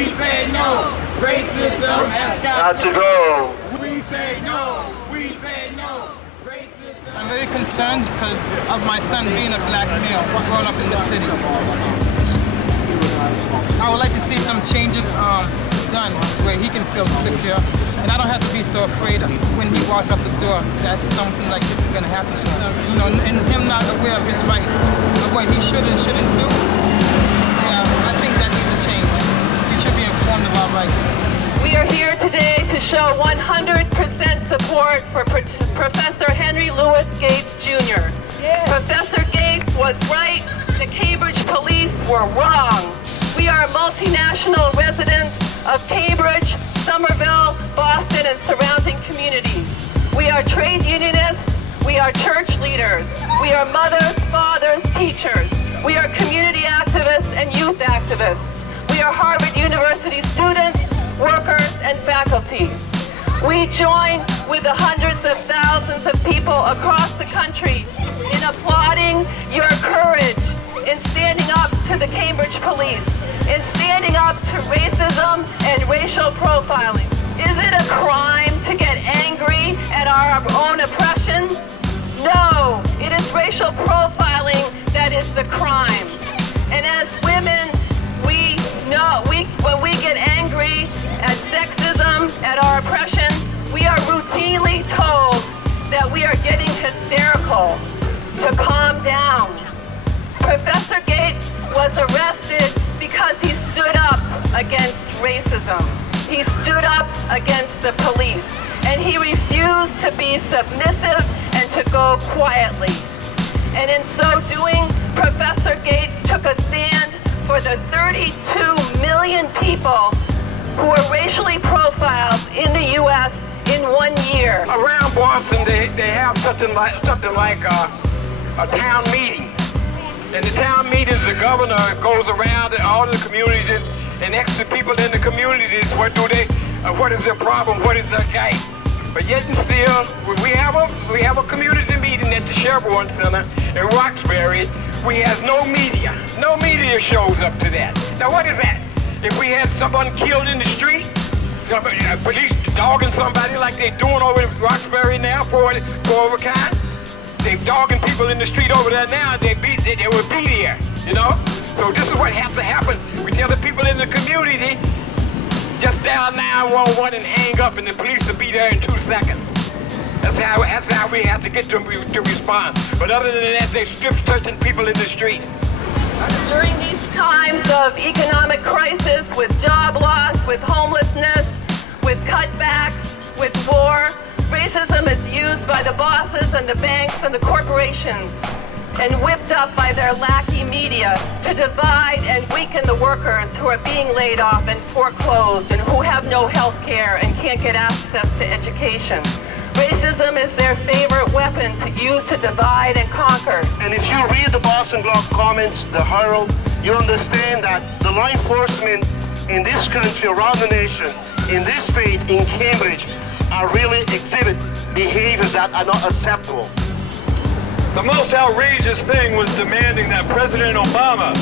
We say no. Racism has got to go. We say no. We say no. Racism. I'm very concerned because of my son being a black male growing up in this city. I would like to see some changes done where he can feel secure, and I don't have to be so afraid when he walks up the door that something like this is going to happen to him. You know, and him not aware of his rights, of what he should and shouldn't do. Yeah, I think that needs to change. He should be informed of our rights. We are here today to show 100% support for Professor Henry Louis Gates Jr. Yeah. Professor Gates was right. The Cambridge police were wrong. We are multinational residents of Cambridge, Somerville, Boston, and surrounding communities. We are trade unionists. We are church leaders. We are mothers, fathers, teachers. We are community activists and youth activists. We are Harvard University students, workers, and faculty. We join with the hundreds of thousands of people across the country in applauding your courage, in standing up to the Cambridge police, in standing up to racism and racial profiling. Is it a crime to get angry at our own oppression? No, it is racial profiling that is the crime. And as women, we know when we get angry at sexism, at our oppression, we are routinely told that we are getting hysterical, to calm down. Professor Gates was arrested because he stood up against racism. He stood up against the police, and he refused to be submissive and to go quietly. And in so doing, Professor Gates took a stand for the 32 million people who were racially profiled in the U.S. in 1 year. Around Boston, they have something like a town meeting. In the town meetings, the governor goes around to all the communities and asks the people in the communities, what is their problem, what is their case. But yet and still, we have a community meeting at the Chevron Center in Roxbury. We have no media. No media shows up to that. Now what is that? If we had someone killed in the street, police dogging somebody like they're doing over in Roxbury now for overkind, they're dogging people in the street over there now, they would be there, you know? So this is what has to happen. We tell the people in the community, just dial 911 and hang up, and the police will be there in 2 seconds. That's how we have to get them to respond. But other than that, they strip searching people in the street. During these times of economic crisis, with job loss, with homelessness, with cutbacks, with war, racism is used by the bosses and the banks and the corporations and whipped up by their lackey media to divide and weaken the workers who are being laid off and foreclosed and who have no health care and can't get access to education. Racism is their favorite weapon to use to divide and conquer. And if you read the Boston Globe comments, the Herald, you understand that the law enforcement in this country, around the nation, in this state, in Cambridge, are really exhibit behaviors that are not acceptable. The most outrageous thing was demanding that President Obama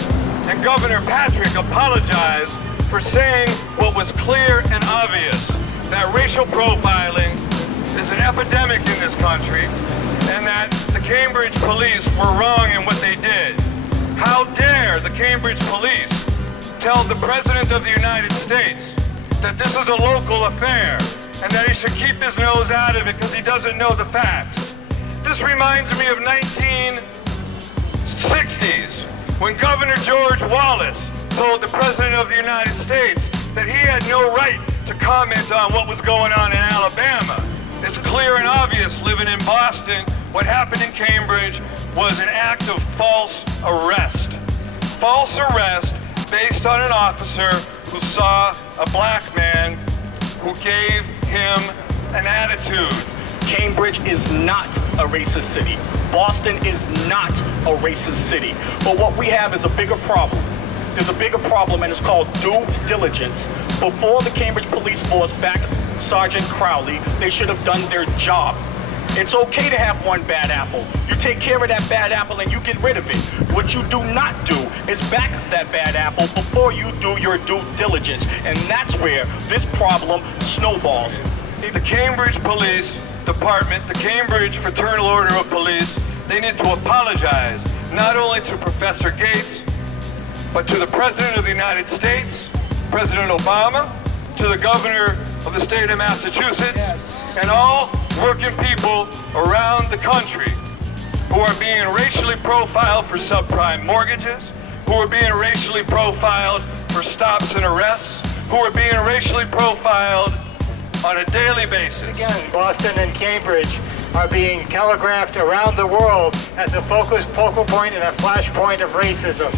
and Governor Patrick apologize for saying what was clear and obvious, that racial profiling is an epidemic in this country and that the Cambridge police were wrong in what they did. How dare the Cambridge police tell the President of the United States that this is a local affair and that he should keep his nose out of it because he doesn't know the facts. This reminds me of 1960s when Governor George Wallace told the President of the United States that he had no right to comment on what was going on in Alabama. It's clear and obvious living in Boston, what happened in Cambridge was an act of false arrest. False arrest based on an officer who saw a black man who gave him an attitude. Cambridge is not a racist city. Boston is not a racist city. But what we have is a bigger problem. There's a bigger problem, and it's called due diligence. Before the Cambridge Police Force backed Sergeant Crowley, they should have done their job. It's okay to have one bad apple. You take care of that bad apple and you get rid of it. What you do not do is back that bad apple before you do your due diligence. And that's where this problem snowballs. The Cambridge Police Department, the Cambridge Fraternal Order of Police, they need to apologize not only to Professor Gates, but to the President of the United States, President Obama, to the Governor of the state of Massachusetts, and all working people around the country who are being racially profiled for subprime mortgages, who are being racially profiled for stops and arrests, who are being racially profiled on a daily basis. Again, Boston and Cambridge are being telegraphed around the world as a focal point and a flashpoint of racism.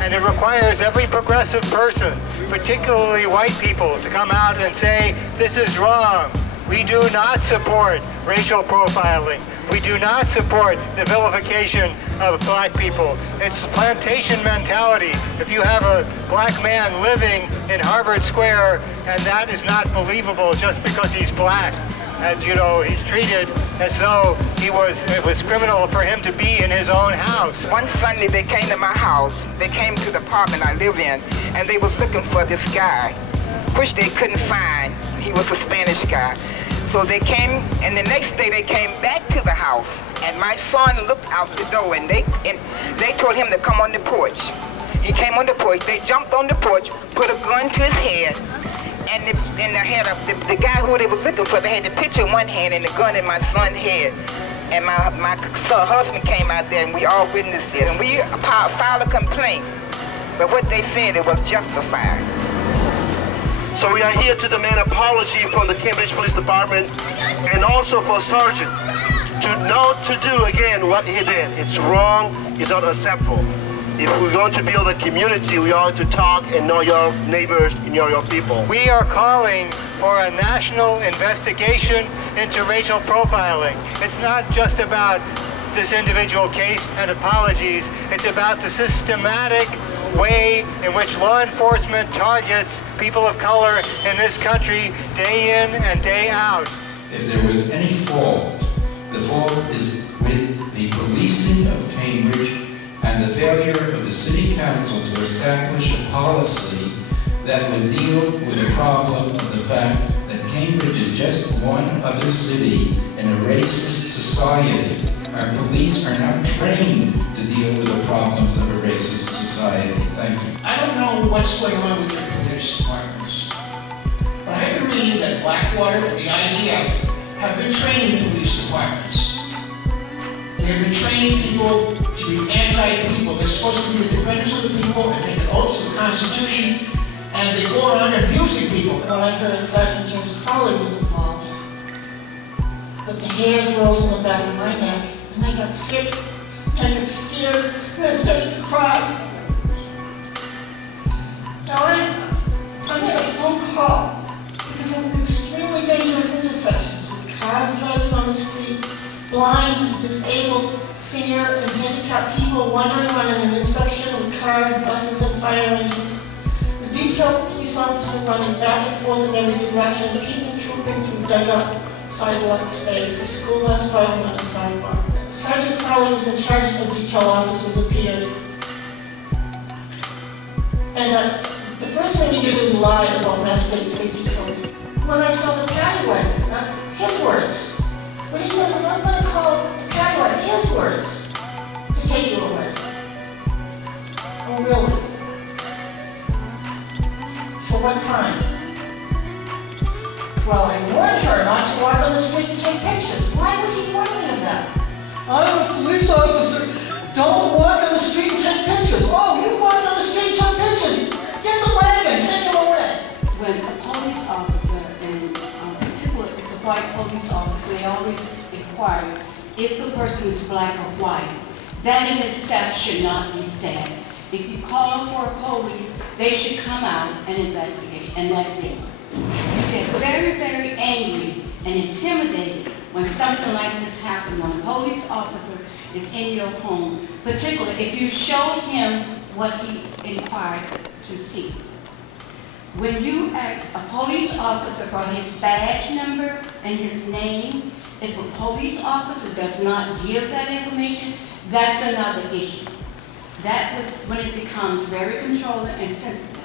And it requires every progressive person, particularly white people, to come out and say, this is wrong. We do not support racial profiling. We do not support the vilification of black people. It's plantation mentality. If you have a black man living in Harvard Square and that is not believable just because he's black, and you know, he's treated as though it was criminal for him to be in his own house. One Sunday they came to my house, they came to the apartment I live in, and they was looking for this guy, which they couldn't find. He was a Spanish guy. So they came, and the next day they came back to the house, and my son looked out the door, and they told him to come on the porch. He came on the porch, they jumped on the porch, put a gun to his head, and they had the guy who they was looking for, they had the picture in one hand and the gun in my son's head. And my husband came out there, and we all witnessed it, and we filed a complaint, but what they said, it was justified. So we are here to demand apology from the Cambridge Police Department and also for Sergeant to not to do again what he did. It's wrong, it's not acceptable. If we're going to build a community, we ought to talk and know your neighbors and know your people. We are calling for a national investigation into racial profiling. It's not just about this individual case and apologies. It's about the systematic way in which law enforcement targets people of color in this country day in and day out. If there was any fault, the fault is with the policing of Cambridge and the failure of the City Council to establish a policy that would deal with the problem of the fact that Cambridge is just one other city in a racist society. Our police are not trained to deal with the problems of a racist society. Thank you. I don't know what's going on with your police departments, but I've been reading that Blackwater and the IDF have been training police departments. They've been training people to be anti-people. They're supposed to be the defenders of the people and take an oath to the Constitution, and they go around abusing people. Well, I heard Sergeant James Crowley was involved, but the hairs rose on the back of my neck, and I got sick, and I got scared, and I started to cry. Now I made a phone call because of an extremely dangerous intersections with cars driving on the street, blind, disabled, senior, and handicapped people wandering around in an intersection with cars, buses, and fire engines. The detailed police officer running back and forth in every direction, keeping trooping through dug-up sidewalk space, the school bus driving on the sidewalk. Sergeant Crowley was in charge of the detail officers appeared. And the first thing he did was lie about Mass State Safety Code. When I saw the paddy wagon, his words. But he says, I'm not going to call the paddy wagon his words to take you away. Oh, really? For what crime? Well, I warned her not to walk on the street and take pictures. Why would he warn me of that? I'm a police officer. Don't walk on the street and take pictures. Oh, you walked on the street and took pictures. Get the wagon, take him away. When a police officer, and particularly if it's a white police officer, they always inquire if the person is black or white. That in itself should not be said. If you call for police, they should come out and investigate, and that's it. You get very, very angry and intimidated when something like this happens, when a police officer is in your home, particularly if you showed him what he inquired to see. When you ask a police officer for his badge number and his name, If a police officer does not give that information, that's another issue. That would, when it becomes very controlling and sensitive.